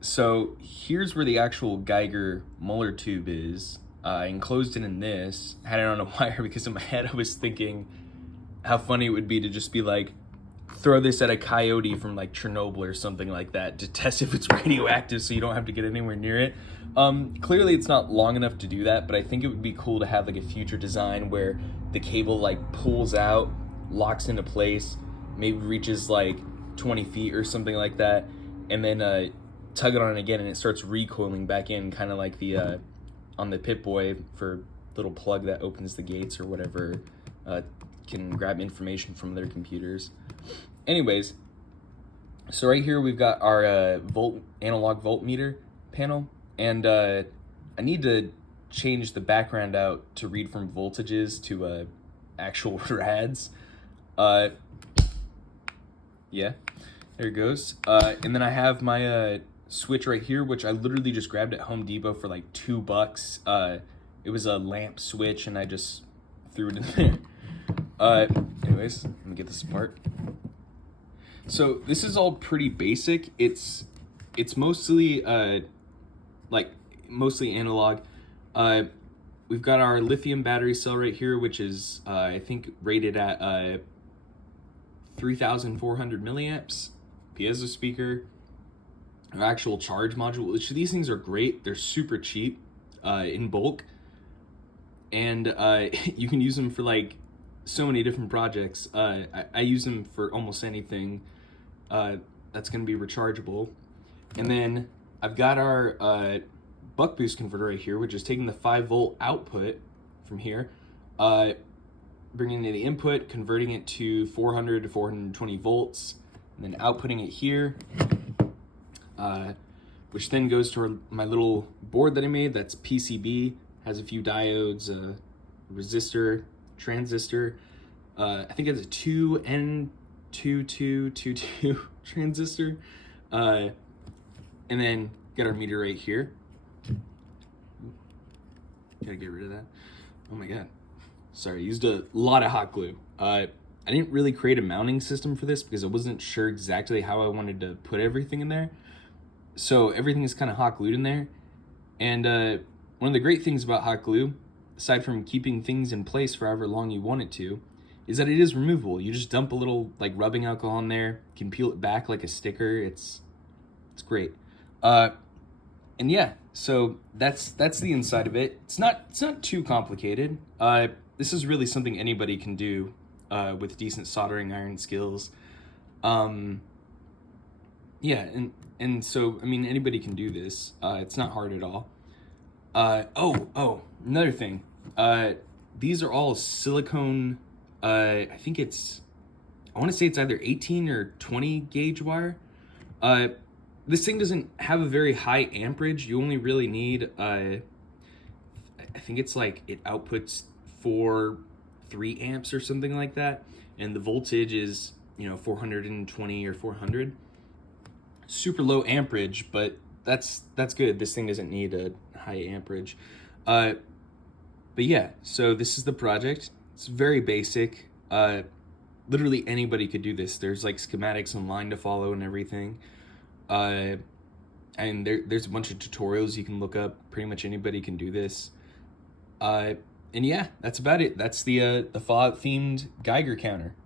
So here's where the actual Geiger Muller tube is. I enclosed it in this, had it on a wire because in my head I was thinking how funny it would be to just be like, throw this at a coyote from like Chernobyl or something like that to test if it's radioactive so you don't have to get anywhere near it. Clearly it's not long enough to do that, but I think it would be cool to have like a future design where the cable like pulls out, locks into place, maybe reaches like 20 feet or something like that, and then tug it on it again and it starts recoiling back in, kind of like the on the Pip-Boy for little plug that opens the gates or whatever, can grab information from their computers. Anyways, so right here we've got our analog voltmeter panel, and I need to change the background out to read from voltages to actual rads. Yeah, there it goes. And then I have my switch right here, which I literally just grabbed at Home Depot for like $2. It was a lamp switch, and I just threw it in there. Anyways, let me get this apart. So this is all pretty basic. It's mostly mostly analog. We've got our lithium battery cell right here, which is I think rated at 3,400 milliamps. Piezo speaker, an actual charge module. Which these things are great. They're super cheap in bulk, and you can use them for like so many different projects. I use them for almost anything that's going to be rechargeable. And then I've got our buck boost converter right here, which is taking the 5-volt output from here, bringing in the input, converting it to 400 to 420 volts, and then outputting it here, which then goes to my little board that I made that's PCB, has a few diodes, a resistor, transistor. I think it's a 2N2222 transistor. And then got our meter right here. Gotta get rid of that. Oh my god. Sorry, I used a lot of hot glue. I didn't really create a mounting system for this because I wasn't sure exactly how I wanted to put everything in there. So everything is kind of hot glued in there. And one of the great things about hot glue, aside from keeping things in place for however long you want it to, is that it is removable. You just dump a little like rubbing alcohol in there, you can peel it back like a sticker. It's great. And yeah, so that's the inside of it. It's not too complicated. This is really something anybody can do with decent soldering iron skills. Yeah, and so I mean anybody can do this. It's not hard at all. Another thing. These are all silicone. I want to say it's either 18 or 20 gauge wire. This thing doesn't have a very high amperage. You only really need, I think it's like it outputs 3 amps or something like that. And the voltage is, 420 or 400. Super low amperage, but that's good. This thing doesn't need a high amperage. But yeah, so this is the project. It's very basic. Literally anybody could do this. There's like schematics online to follow and everything. And there's a bunch of tutorials you can look up. Pretty much anybody can do this. And yeah, that's about it. That's the Fallout themed Geiger counter.